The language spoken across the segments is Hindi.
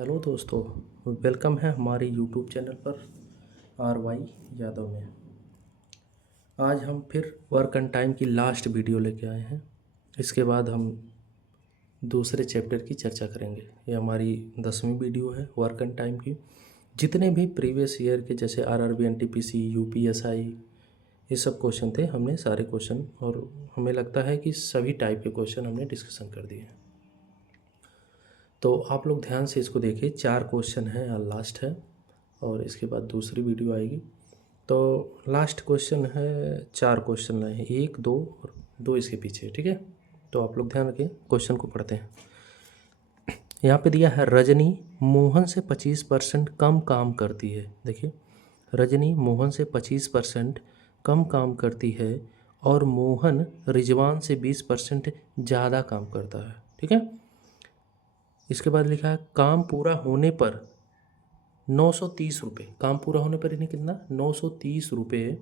हेलो दोस्तों, वेलकम है हमारे यूट्यूब चैनल पर RY यादव में। आज हम फिर वर्क एंड टाइम की लास्ट वीडियो लेके आए हैं। इसके बाद हम दूसरे चैप्टर की चर्चा करेंगे। ये हमारी 10वीं वीडियो है वर्क एंड टाइम की। जितने भी प्रीवियस ईयर के जैसे RRB NTPC UPSI ये सब क्वेश्चन थे, हमने सारे क्वेश्चन और हमें लगता है कि सभी टाइप के क्वेश्चन हमने डिस्कशन कर दिए हैं। तो आप लोग ध्यान से इसको देखिए। 4 क्वेश्चन हैं और लास्ट है, और इसके बाद दूसरी वीडियो आएगी। तो लास्ट क्वेश्चन है, 4 क्वेश्चन हैं, 1, 2 और 2 इसके पीछे, ठीक है। तो आप लोग ध्यान रखें, क्वेश्चन को पढ़ते हैं। यहाँ पे दिया है रजनी मोहन से 25% कम काम करती है। देखिए, रजनी मोहन से 25% कम काम करती है और मोहन रिजवान से 20% ज़्यादा काम करता है, ठीक है। इसके बाद लिखा है काम पूरा होने पर 930 रुपये, काम पूरा होने पर इन्हें कितना 930 रुपये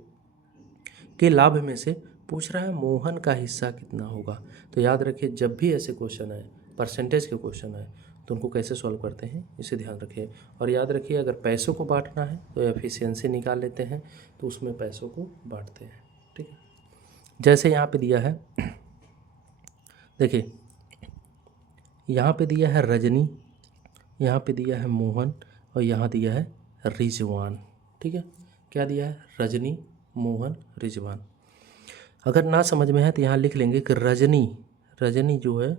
के लाभ में से पूछ रहा है मोहन का हिस्सा कितना होगा। तो याद रखिए, जब भी ऐसे क्वेश्चन आए, परसेंटेज के क्वेश्चन आए, तो उनको कैसे सॉल्व करते हैं इसे ध्यान रखिए। और याद रखिए, अगर पैसों को बांटना है तो एफिशिएंसी निकाल लेते हैं, तो उसमें पैसों को बांटते हैं, ठीक है। जैसे यहाँ पे दिया है, देखिए यहाँ पे दिया है रजनी, यहाँ पे दिया है मोहन और यहाँ दिया है रिजवान, ठीक है। क्या दिया है? रजनी, मोहन, रिजवान। अगर ना समझ में है तो यहाँ लिख लेंगे कि रजनी जो है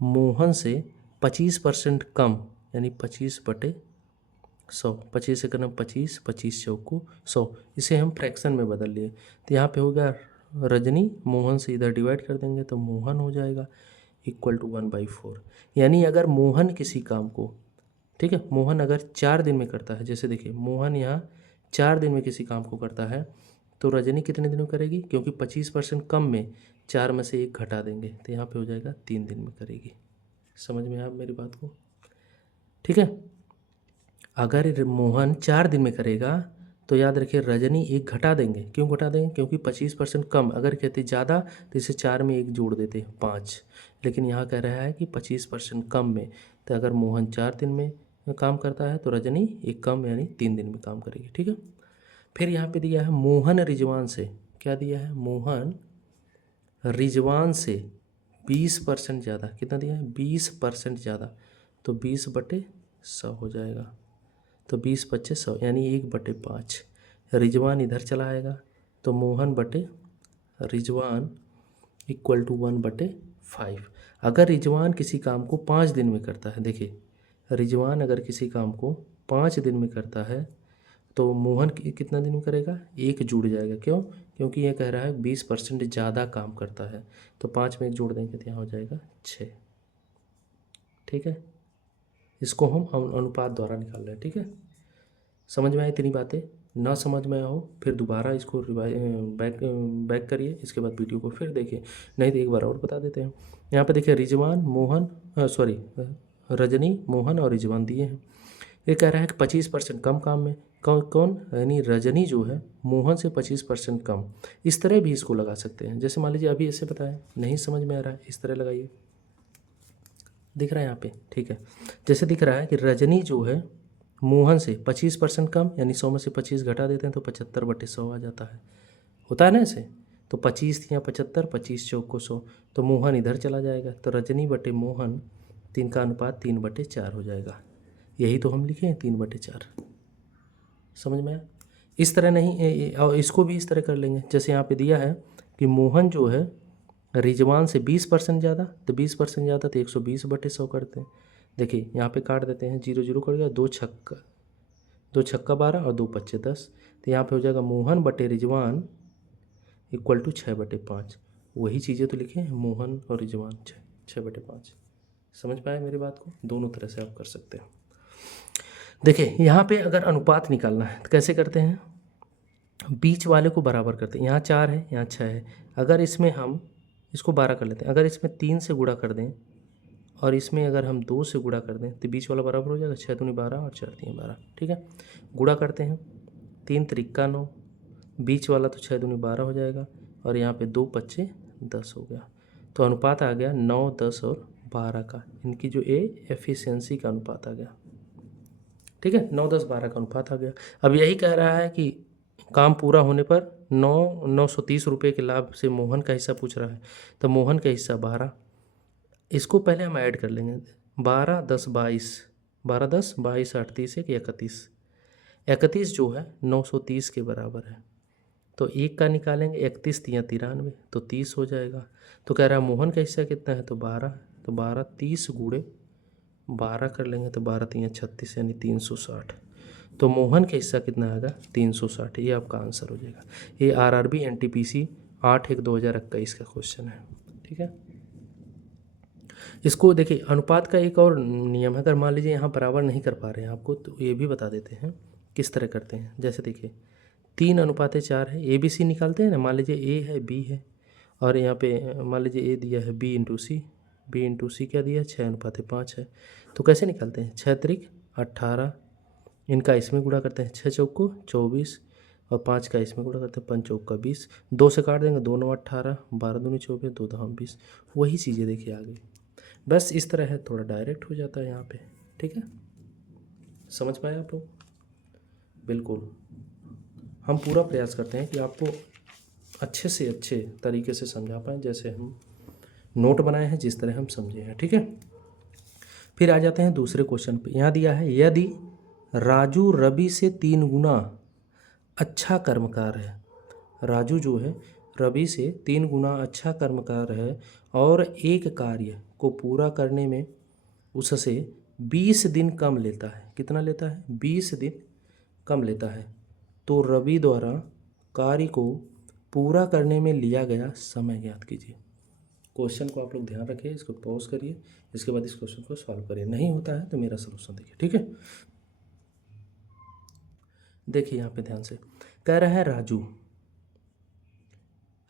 मोहन से 25% कम, यानी 25/100, 25 से करना 25, 25 चौको 100, इसे हम फ्रैक्शन में बदल लिए। तो यहाँ पे होगा रजनी मोहन से इधर डिवाइड कर देंगे तो मोहन हो जाएगा इक्वल टू 1/4। यानी अगर मोहन किसी काम को, ठीक है, मोहन अगर 4 दिन में करता है, जैसे देखिए मोहन यहाँ 4 दिन में किसी काम को करता है, तो रजनी कितने दिन में करेगी? क्योंकि 25% कम में 4 में से 1 घटा देंगे, तो यहाँ पे हो जाएगा 3 दिन में करेगी। समझ में आया मेरी बात को? ठीक है। अगर मोहन 4 दिन में करेगा तो याद रखिए रजनी 1 घटा देंगे। क्यों घटा देंगे? क्योंकि 25% कम, अगर कहते ज़्यादा तो इसे 4 में 1 जोड़ देते 5, लेकिन यहाँ कह रहा है कि 25% कम में। तो अगर मोहन 4 दिन में काम करता है तो रजनी 1 कम यानी 3 दिन में काम करेगी, ठीक है। फिर यहाँ पे दिया है मोहन रिजवान से, क्या दिया है? मोहन रिजवान से 20% ज़्यादा, कितना दिया है? 20% ज़्यादा, तो 20/100 हो जाएगा। तो 20/100 यानी 1/5। रिजवान इधर चला आएगा तो मोहन बटे रिजवान इक्वल टू 1/5। अगर रिजवान किसी काम को 5 दिन में करता है, देखिए रिजवान अगर किसी काम को 5 दिन में करता है तो मोहन कितना दिन में करेगा? 1 जुड़ जाएगा। क्यों? क्योंकि ये कह रहा है 20% ज़्यादा काम करता है, तो 5 में 1 जोड़ देंगे तो यहाँ हो जाएगा 6, ठीक है। इसको हम अनुपात द्वारा निकाल रहे हैं, ठीक है। समझ में आई इतनी बातें? ना समझ में आओ फिर दोबारा इसको बैक करिए, इसके बाद वीडियो को फिर देखिए, नहीं तो एक बार और बता देते हैं। यहाँ पे देखिए रिजवान मोहन रजनी मोहन और रिजवान दिए हैं। ये कह रहा है कि 25% कम काम में, कौन यानी रजनी जो है मोहन से 25% कम। इस तरह भी इसको लगा सकते हैं। जैसे मान लीजिए अभी ऐसे बताया, नहीं समझ में आ रहा है, इस तरह लगाइए। दिख रहा है यहाँ पे? ठीक है। जैसे दिख रहा है कि रजनी जो है मोहन से 25% कम, यानी 100 में से 25 घटा देते हैं तो 75/100 आ जाता है। होता है ना ऐसे? तो 25 या 75, 25 चौको 100, तो मोहन इधर चला जाएगा, तो रजनी बटे मोहन 3 का अनुपात 3/4 हो जाएगा। यही तो हम लिखे हैं 3/4। समझ में आया? इस तरह नहीं, और इसको भी इस तरह कर लेंगे। जैसे यहाँ पे दिया है कि मोहन जो है रिजवान से 20% ज़्यादा, तो 20% ज़्यादा तो 120/100 करते हैं। देखिए यहाँ पे काट देते हैं, 0 0 कट गया, 2 छक्का 12 और 2 पच्चे 10, तो यहाँ पे हो जाएगा मोहन बटे रिजवान इक्वल टू 6/5। वही चीज़ें तो लिखे हैं, मोहन और रिजवान 6/5। समझ पाए मेरी बात को? दोनों तरह से आप कर सकते हैं। देखिए यहाँ पे अगर अनुपात निकालना है तो कैसे करते हैं? बीच वाले को बराबर करते हैं। यहाँ 4 है, यहाँ 6 है। अगर इसमें हम इसको 12 कर लेते हैं, अगर इसमें 3 से गुणा कर दें और इसमें अगर हम 2 से गुणा कर दें तो बीच वाला बराबर हो जाएगा। 6 दूनी 12 और 4 3 12, ठीक है। गुणा करते हैं, 3 त्रिका 9, बीच वाला तो 6 दूनी 12 हो जाएगा, और यहाँ पे 2 पच्चे 10 हो गया। तो अनुपात आ गया 9, 10 और 12 का। इनकी जो एफिशिएंसी का अनुपात आ गया। ठीक है, 9, 10, 12 का अनुपात आ गया। अब यही कह रहा है कि काम पूरा होने पर 930 रुपये के लाभ से मोहन का हिस्सा पूछ रहा है। तो मोहन का हिस्सा 12, इसको पहले हम ऐड कर लेंगे। 12, 10, 22, 12, 10, 22, 8, 30, 31, 31 जो है 930 के बराबर है। तो एक का निकालेंगे, 31 तियाँ 93, तो 30 हो जाएगा। तो कह रहा है मोहन का हिस्सा कितना है, तो 12, तो 12 30 गुणे 12 कर लेंगे, तो 12 तियाँ 36 यानी 360। तो मोहन का हिस्सा कितना आएगा, 360। ये आपका आंसर हो जाएगा। ये RRB NTPC 8/1/2021 का क्वेश्चन है। ठीक है, इसको देखिए, अनुपात का एक और नियम है। अगर मान लीजिए यहाँ बराबर नहीं कर पा रहे हैं आपको, तो ये भी बता देते हैं किस तरह करते हैं। जैसे देखिए 3:4 है, ABC निकालते हैं ना। मान लीजिए A है, B है, और यहाँ पे मान लीजिए A दिया है B इंटू C क्या दिया है, 6:5 है। तो कैसे निकालते हैं, 6 त्रिक 18, इनका इसमें गुणा करते हैं, 6 चौक को 24, और 5 का इसमें गुणा करते हैं, 5 चौक का 20, 2 से काट देंगे, 2 9 18, 12 दूनी 24, 2 10 20। वही चीज़ें देखिए आगे, बस इस तरह है, थोड़ा डायरेक्ट हो जाता है यहाँ पे। ठीक है, समझ पाए आप लोग? बिल्कुल, हम पूरा प्रयास करते हैं कि आपको अच्छे से अच्छे तरीके से समझा पाएँ, जैसे हम नोट बनाए हैं, जिस तरह हम समझे हैं। ठीक है, फिर आ जाते हैं दूसरे क्वेश्चन पे। यहाँ दिया है, यदि राजू रवि से 3 गुना अच्छा कर्मकार है। राजू जो है रवि से 3 गुना अच्छा कर्मकार है और एक कार्य को पूरा करने में उससे 20 दिन कम लेता है। कितना लेता है, 20 दिन कम लेता है। तो रवि द्वारा कार्य को पूरा करने में लिया गया समय ज्ञात कीजिए। क्वेश्चन को आप लोग ध्यान रखिए, इसको पॉज करिए, इसके बाद इस क्वेश्चन को सॉल्व करिए। नहीं होता है तो मेरा सलूशन देखिए। ठीक है, देखिए यहाँ पे ध्यान से कह रहा है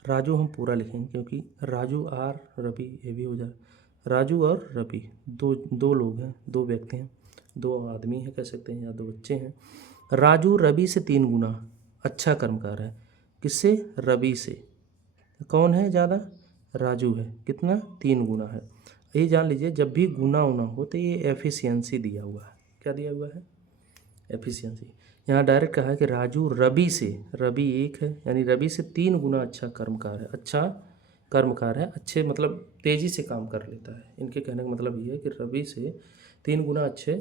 राजू हम पूरा लिखेंगे, क्योंकि राजू आर रवि ये भी हो जाए। राजू और रवि दो लोग हैं, 2 व्यक्ति हैं, 2 आदमी हैं कह सकते हैं, या 2 बच्चे हैं। राजू रवि से 3 गुना अच्छा कर्मकार है। किससे, रवि से। कौन है ज़्यादा, राजू है। कितना, 3 गुना है। ये जान लीजिए, जब भी गुना उना हो तो ये एफिशिएंसी दिया हुआ है। क्या दिया हुआ है, एफिशिएंसी। यहाँ डायरेक्ट कहा है कि राजू रवि से, रवि एक है यानी रवि से 3 गुना अच्छा कर्मकार है। अच्छा कर्मकार है, अच्छे मतलब तेज़ी से काम कर लेता है। इनके कहने का मतलब ये है कि रवि से 3 गुना अच्छे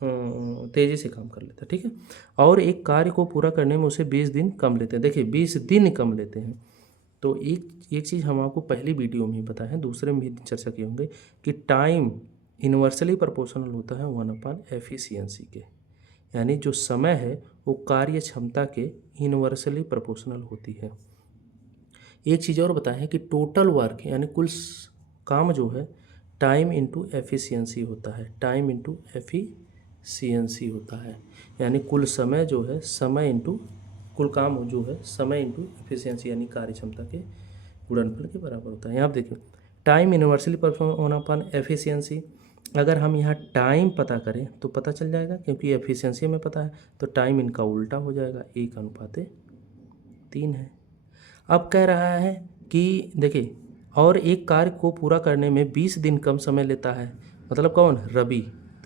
तेज़ी से काम कर लेता है। ठीक है, और एक कार्य को पूरा करने में उसे 20 दिन कम लेते हैं। देखिए 20 दिन कम लेते हैं। तो एक चीज़ हम आपको पहली वीडियो में ही बताए हैं, दूसरे में भी चर्चा किए होंगे कि टाइम इन्वर्सली प्रोपोर्शनल होता है 1/एफिशिएंसी के। यानी जो समय है वो कार्य क्षमता के इन्वर्सली प्रोपोर्शनल होती है। एक चीज़ और बताएं कि टोटल वर्क यानी कुल काम जो है टाइम इंटू एफिशिएंसी होता है। टाइम इंटू एफिशिएंसी होता है, यानी कुल समय जो है समय इंटू कुल काम जो है समय इंटू एफिशिएंसी यानी कार्य क्षमता के गुणनफल के बराबर होता है। यहाँ आप देखिए, टाइम इन्वर्सली परफॉर्म अपन एफिशिएंसी। अगर हम यहाँ टाइम पता करें तो पता चल जाएगा, क्योंकि एफिशिएंसी हमें पता है, तो टाइम इनका उल्टा हो जाएगा, 1/3 है। अब कह रहा है कि देखिए, और एक कार्य को पूरा करने में 20 दिन कम समय लेता है। मतलब कौन, रवि।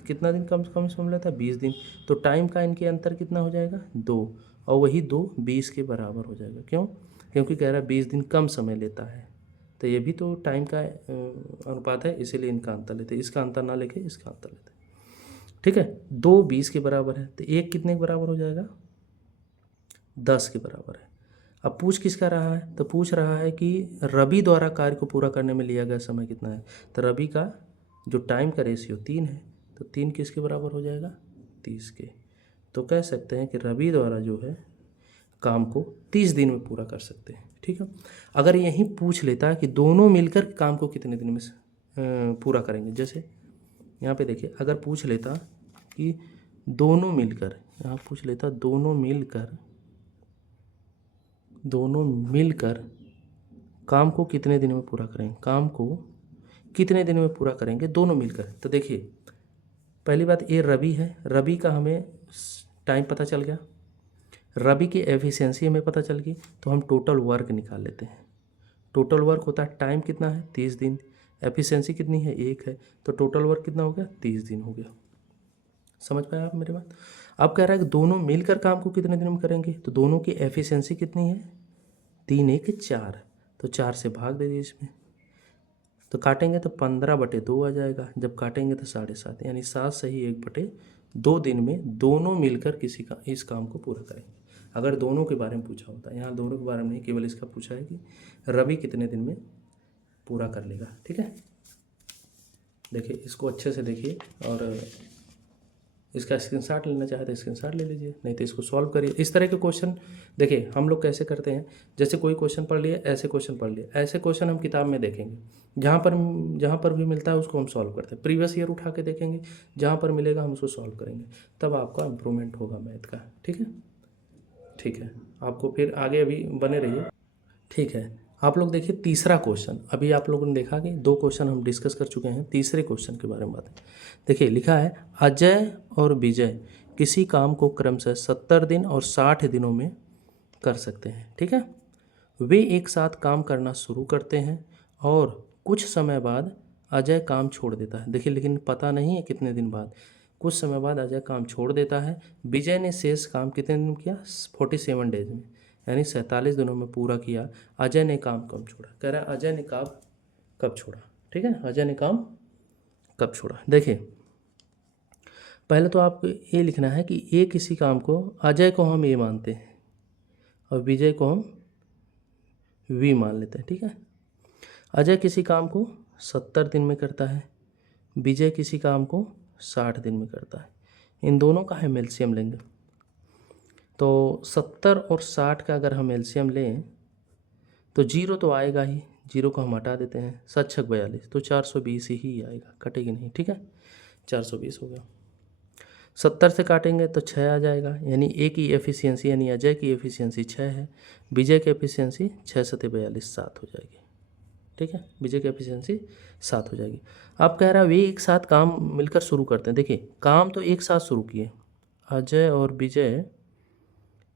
कितना दिन कम समय लेता है, 20 दिन। तो टाइम का इनके अंतर कितना हो जाएगा, 2, और वही 2 20 के बराबर हो जाएगा। क्यों, क्योंकि कह रहा है 20 दिन कम समय लेता है, तो ये भी तो टाइम का अनुपात है, इसीलिए इनका अंतर लेते हैं। इसका अंतर ना लेके इसका अंतर लेते हैं। ठीक है, 2 20 के बराबर है, तो 1 कितने के बराबर हो जाएगा, 10 के बराबर है। अब पूछ किसका रहा है, तो पूछ रहा है कि रवि द्वारा कार्य को पूरा करने में लिया गया समय कितना है। तो रवि का जो टाइम का रेशियो 3 है, तो 3 किसके बराबर हो जाएगा, 30 के। तो कह सकते हैं कि रवि द्वारा जो है काम को 30 दिन में पूरा कर सकते हैं। ठीक है, अगर यहीं पूछ लेता है कि दोनों मिलकर काम को कितने दिन में पूरा करेंगे, जैसे यहाँ पे देखिए, अगर पूछ लेता कि दोनों मिलकर, यहाँ पूछ लेता दोनों मिलकर काम को कितने दिन में पूरा करेंगे, काम को कितने दिन में पूरा करेंगे दोनों मिलकर। तो देखिए, पहली बात ये रवि है, रवि का हमें टाइम पता चल गया, रवि की एफिशिएंसी हमें पता चल गई, तो हम टोटल वर्क निकाल लेते हैं। टोटल वर्क होता है, टाइम कितना है 30 दिन, एफिशिएंसी कितनी है 1 है, तो टोटल वर्क कितना हो गया, 30 दिन हो गया। समझ पाए आप मेरी बात? अब कह रहा है कि दोनों मिलकर काम को कितने दिन में करेंगे, तो दोनों की एफिशिएंसी कितनी है, 3 1 4, तो 4 से भाग दे दीजिए इसमें, तो काटेंगे तो 15/2 आ जाएगा, जब काटेंगे तो 7.5, यानी 7 सही 1/2 दिन में दोनों मिलकर किसी का इस काम को पूरा करेंगे। अगर दोनों के बारे में पूछा होता है, यहाँ दोनों के बारे में नहीं, केवल इसका पूछा है कि रवि कितने दिन में पूरा कर लेगा। ठीक है, देखिए इसको अच्छे से देखिए, और इसका स्क्रीनशॉट लेना चाहे तो स्क्रीनशॉट ले लीजिए, नहीं तो इसको सॉल्व करिए। इस तरह के क्वेश्चन देखिए हम लोग कैसे करते हैं, जैसे कोई क्वेश्चन पढ़ लिए, ऐसे क्वेश्चन पढ़ लिए, ऐसे क्वेश्चन हम किताब में देखेंगे, जहाँ पर भी मिलता है उसको हम सॉल्व करते हैं, प्रीवियस ईयर उठा के देखेंगे, जहाँ पर मिलेगा हम उसको सॉल्व करेंगे, तब आपका इम्प्रूवमेंट होगा मैथ का। ठीक है, ठीक है, आपको फिर आगे अभी बने रहिए। ठीक है, आप लोग देखिए तीसरा क्वेश्चन, अभी आप लोगों ने देखा कि 2 क्वेश्चन हम डिस्कस कर चुके हैं, तीसरे क्वेश्चन के बारे में बात है। देखिए लिखा है अजय और विजय किसी काम को क्रमशः 70 दिन और 60 दिनों में कर सकते हैं। ठीक है, वे एक साथ काम करना शुरू करते हैं और कुछ समय बाद अजय काम छोड़ देता है। देखिए लेकिन पता नहीं है कितने दिन बाद, कुछ समय बाद अजय काम छोड़ देता है। विजय ने शेष काम कितने दिन में किया, 47 डेज में, यानी 47 दिनों में पूरा किया। अजय ने काम कब छोड़ा, कह रहा है अजय ने काम कब छोड़ा। ठीक है, अजय ने काम कब छोड़ा। देखिए पहले तो आपको ये लिखना है कि ए किसी काम को, अजय को हम ए मानते हैं और विजय को हम वी मान लेते हैं। ठीक है, अजय किसी काम को 70 दिन में करता है, विजय किसी काम को 60 दिन में करता है। इन दोनों का हम एलसीएम लेंगे, तो 70 और 60 का अगर हम एलसीएम लें तो 0 तो आएगा ही, 0 को हम हटा देते हैं, 7 6 42, तो 420 ही आएगा, कटेगी नहीं। ठीक है, 420 हो गया। 70 से काटेंगे तो 6 आ जाएगा, यानी ए की एफिशिएंसी यानी अजय की एफिशिएंसी 6 है, विजय की एफिशिएंसी 6 7 42 7 हो जाएगी। ठीक है, विजय की एफिशिएंसी 7 हो जाएगी। अब कह रहा है वे एक साथ काम मिलकर शुरू करते हैं। देखिए काम तो एक साथ शुरू किए, अजय और विजय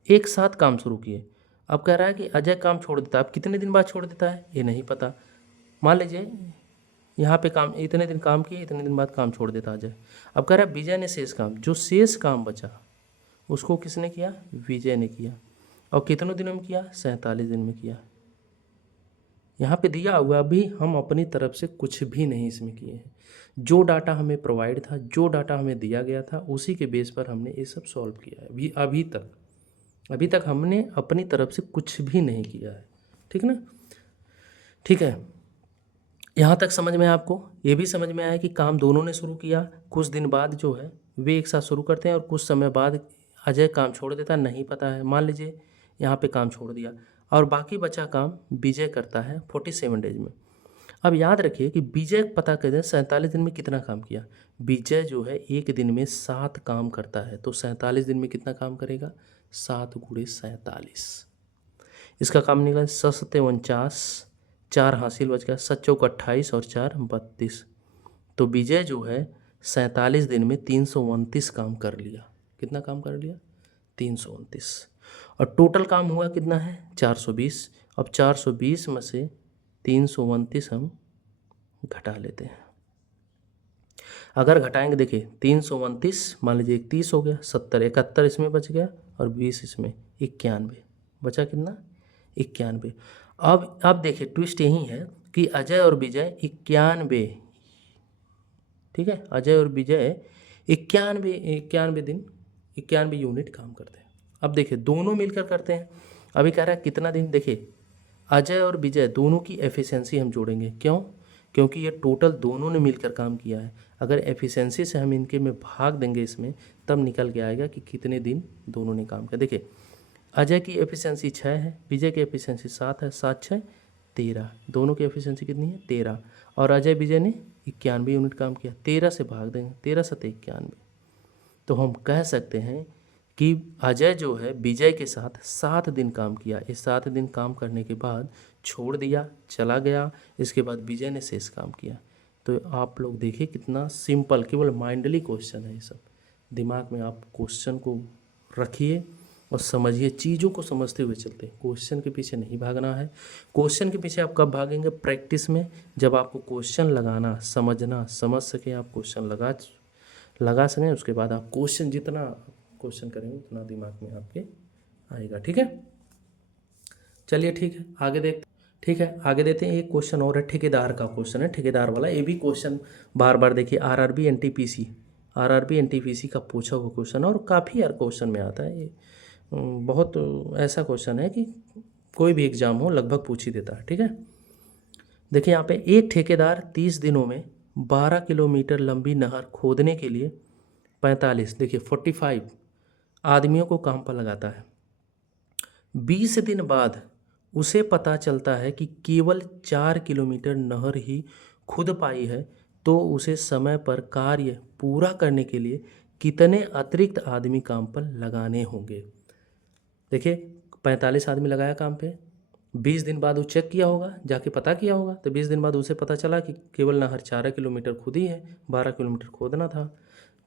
एक साथ काम शुरू किए। अब कह रहा है कि अजय काम छोड़ देता है, अब कितने दिन बाद छोड़ देता है ये नहीं पता। मान लीजिए यहाँ पे काम इतने दिन काम किए, इतने दिन बाद काम छोड़ देता अजय। अब कह रहा है विजय ने शेष काम, जो शेष काम बचा उसको किसने किया, विजय ने किया, और कितनों दिनों में किया, 47 दिन में किया। यहाँ पे दिया हुआ भी हम अपनी तरफ से कुछ भी नहीं इसमें किए हैं, जो डाटा हमें प्रोवाइड था, जो डाटा हमें दिया गया था, उसी के बेस पर हमने ये सब सॉल्व किया है। अभी तक हमने अपनी तरफ से कुछ भी नहीं किया है। ठीक ना, ठीक है, यहाँ तक समझ में आपको ये भी समझ में आया कि काम दोनों ने शुरू किया, कुछ दिन बाद जो है वे एक साथ शुरू करते हैं और कुछ समय बाद अजय काम छोड़ देता है, नहीं पता है। मान लीजिए यहाँ पे काम छोड़ दिया और बाकी बचा काम विजय करता है 47 डेज में। अब याद रखिए कि विजय पता करें 47 दिन में कितना काम किया। विजय जो है एक दिन में 7 काम करता है, तो 47 दिन में कितना काम करेगा, 7 × 47, इसका काम निकला 7 × 49, 4 हासिल बच गया, 7 × 28 और 4 32, तो विजय जो है 47 दिन में 329 काम कर लिया। कितना काम कर लिया, 329, और टोटल काम हुआ कितना है, 420। अब 420 में से 329 हम घटा लेते हैं। अगर घटाएंगे देखिए 329 मान लीजिए 31 हो गया, 70 71 इसमें बच गया और 20 इसमें, 91 बचा, कितना, 91। अब देखिए ट्विस्ट यही है कि अजय और विजय 91, ठीक है, अजय और विजय 91 दिन 91 यूनिट काम करते हैं। अब देखिए दोनों मिलकर करते हैं, अभी कह रहा है कितना दिन। देखिए अजय और विजय दोनों की एफिशिएंसी हम जोड़ेंगे, क्यों, क्योंकि ये टोटल दोनों ने मिलकर काम किया है। अगर एफिशिएंसी से हम इनके में भाग देंगे इसमें, तब निकल के आएगा कि कितने दिन दोनों ने काम किया। देखिए अजय की एफिशिएंसी 6 है, विजय की एफिशिएंसी 7 है, 7 6 13, दोनों की एफिशिएंसी कितनी है, 13, और अजय विजय ने 91 यूनिट काम किया। 13 से भाग देंगे, 13 7 91, तो हम कह सकते हैं कि अजय जो है विजय के साथ 7 दिन काम किया। इस 7 दिन काम करने के बाद छोड़ दिया, चला गया, इसके बाद विजय ने शेष काम किया। तो आप लोग देखिए कितना सिंपल, केवल माइंडली क्वेश्चन है ये सब। दिमाग में आप क्वेश्चन को रखिए और समझिए, चीज़ों को समझते हुए चलते हैं, क्वेश्चन के पीछे नहीं भागना है। क्वेश्चन के पीछे आप कब भागेंगे, प्रैक्टिस में, जब आपको क्वेश्चन लगाना समझना समझ सके, आप क्वेश्चन लगा सकें। उसके बाद आप क्वेश्चन, जितना क्वेश्चन करेंगे उतना दिमाग में आपके आएगा। ठीक है, चलिए ठीक है आगे देखते। ठीक है आगे देते हैं। एक क्वेश्चन और है, ठेकेदार का क्वेश्चन है, ठेकेदार वाला। ये भी क्वेश्चन बार बार देखिए, आरआरबी एनटीपीसी का पूछा हुआ क्वेश्चन है और काफ़ी यार क्वेश्चन में आता है ये। बहुत ऐसा क्वेश्चन है कि कोई भी एग्जाम हो लगभग पूछ ही देता है। ठीक है, देखिए यहाँ पे, एक ठेकेदार 30 दिनों में 12 किलोमीटर लंबी नहर खोदने के लिए 45, देखिए 45 आदमियों को काम पर लगाता है। 20 दिन बाद उसे पता चलता है कि केवल 4 किलोमीटर नहर ही खुद पाई है, तो उसे समय पर कार्य पूरा करने के लिए कितने अतिरिक्त आदमी काम पर लगाने होंगे। देखिए 45 आदमी लगाया काम पे, 20 दिन बाद वो चेक किया होगा, जाके पता किया होगा, तो 20 दिन बाद उसे पता चला कि केवल नहर 4 किलोमीटर खुदी है, 12 किलोमीटर खोदना था।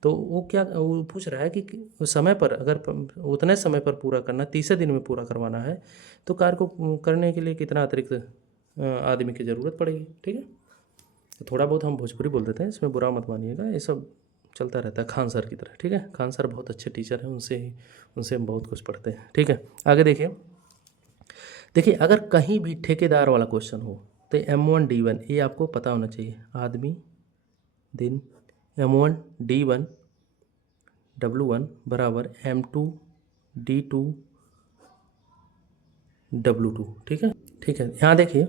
तो वो क्या वो पूछ रहा है कि समय पर, अगर उतने समय पर पूरा करना, 30 दिन में पूरा करवाना है, तो कार्य को करने के लिए कितना अतिरिक्त आदमी की ज़रूरत पड़ेगी। ठीक है, तो थोड़ा बहुत हम भोजपुरी बोल देते हैं, इसमें बुरा मत मानिएगा, ये सब चलता रहता है खान सर की तरह। ठीक है, खान सर बहुत अच्छे टीचर हैं, उनसे हम बहुत कुछ पढ़ते हैं। ठीक है, आगे देखिए अगर कहीं भी ठेकेदार वाला क्वेश्चन हो तो M1D1 ये आपको पता होना चाहिए, आदमी दिन, M1D1 W1 बराबर M2D2 W2। ठीक है, यहाँ देखिए,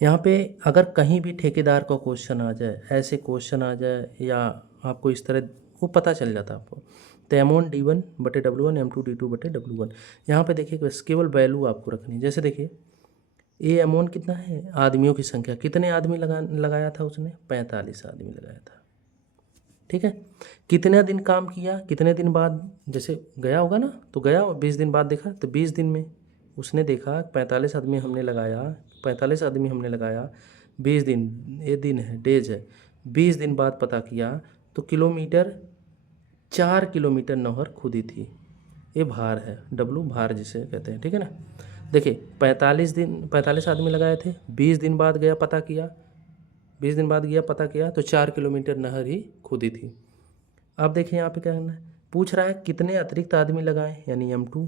यहाँ पे अगर कहीं भी ठेकेदार का क्वेश्चन आ जाए, ऐसे क्वेश्चन आ जाए, या आपको इस तरह वो पता चल जाता है आपको, तो M1D1 बटे W1, M2D2 बटे W1। यहाँ पे देखिए बस केवल वैल्यू आपको रखनी है। जैसे देखिए ये M1 कितना है, आदमियों की संख्या, कितने आदमी लगाया था उसने, 45 आदमी लगाया था। ठीक है, कितने दिन काम किया, कितने दिन बाद, जैसे गया होगा ना, तो गया और 20 दिन बाद देखा, तो 20 दिन में उसने देखा 45 आदमी हमने लगाया, 45 आदमी हमने लगाया, 20 दिन, ये दिन है, डेज है, 20 दिन बाद पता किया तो किलोमीटर, 4 किलोमीटर नहर खुदी थी। ये भार है, W भार जिसे कहते हैं। ठीक है ना, देखिए 45 आदमी लगाए थे, 20 दिन बाद गया पता किया, 20 दिन बाद गया पता किया तो 4 किलोमीटर नहर ही खुदी थी। अब देखिए यहाँ पे क्या करना है, पूछ रहा है कितने अतिरिक्त आदमी लगाए, यानी M2।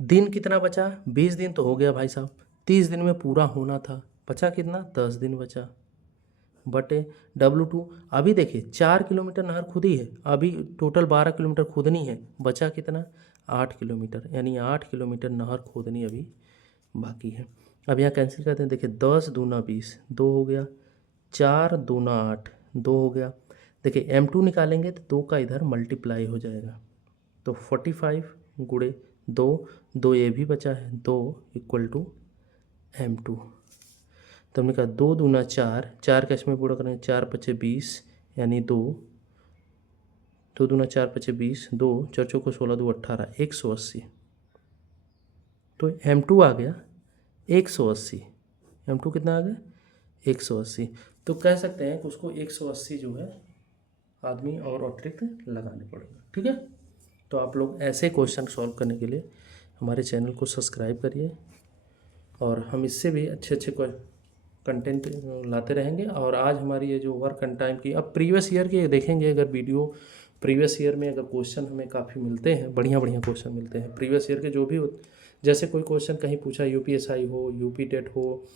दिन कितना बचा, 20 दिन तो हो गया भाई साहब, 30 दिन में पूरा होना था, बचा कितना, 10 दिन बचा, बटे W2। अभी देखिए 4 किलोमीटर नहर खुदी है, अभी टोटल 12 किलोमीटर खोदनी है, बचा कितना, 8 किलोमीटर, यानी 8 किलोमीटर नहर खोदनी अभी बाकी है। अब यहाँ कैंसिल करते हैं, देखिए 10 दूना 20, 2 हो गया, 4 दूना 8, 2 हो गया। देखिए M2 निकालेंगे तो 2 का इधर मल्टीप्लाई हो जाएगा, तो 45 गुणे 2, 2 ये भी बचा है, 2 इक्वल टू M2। तो हमने कहा 2 दूना 4, 4 का इसमें पूरा करेंगे, 4 पचे 20, यानी 2 दूना 4 पचे 20, 2 4 चौको 16, 2 18, 180। तो M2 आ गया 180। M2 कितना आ गया, 180। तो कह सकते हैं कि उसको 180 जो है आदमी और अतिरिक्त लगाने पड़ेगा। ठीक है, तो आप लोग ऐसे क्वेश्चन सॉल्व करने के लिए हमारे चैनल को सब्सक्राइब करिए, और हम इससे भी अच्छे अच्छे कंटेंट लाते रहेंगे। और आज हमारी ये जो वर्क एंड टाइम की, अब प्रीवियस ईयर के देखेंगे, अगर वीडियो प्रीवियस ईयर में अगर क्वेश्चन हमें काफ़ी मिलते हैं, बढ़िया क्वेश्चन मिलते हैं प्रीवियस ईयर के, जो भी जैसे कोई क्वेश्चन कहीं पूछा, UPSI हो, UP टेट हो,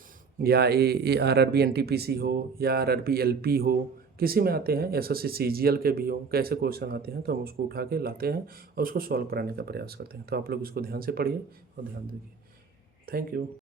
या ARRB NTPC हो, या RRB LP हो, किसी में आते हैं, SSC CGL के भी हो, कैसे क्वेश्चन आते हैं, तो हम उसको उठा के लाते हैं और उसको सॉल्व कराने का प्रयास करते हैं। तो आप लोग इसको ध्यान से पढ़िए और ध्यान दीजिए। Thank you.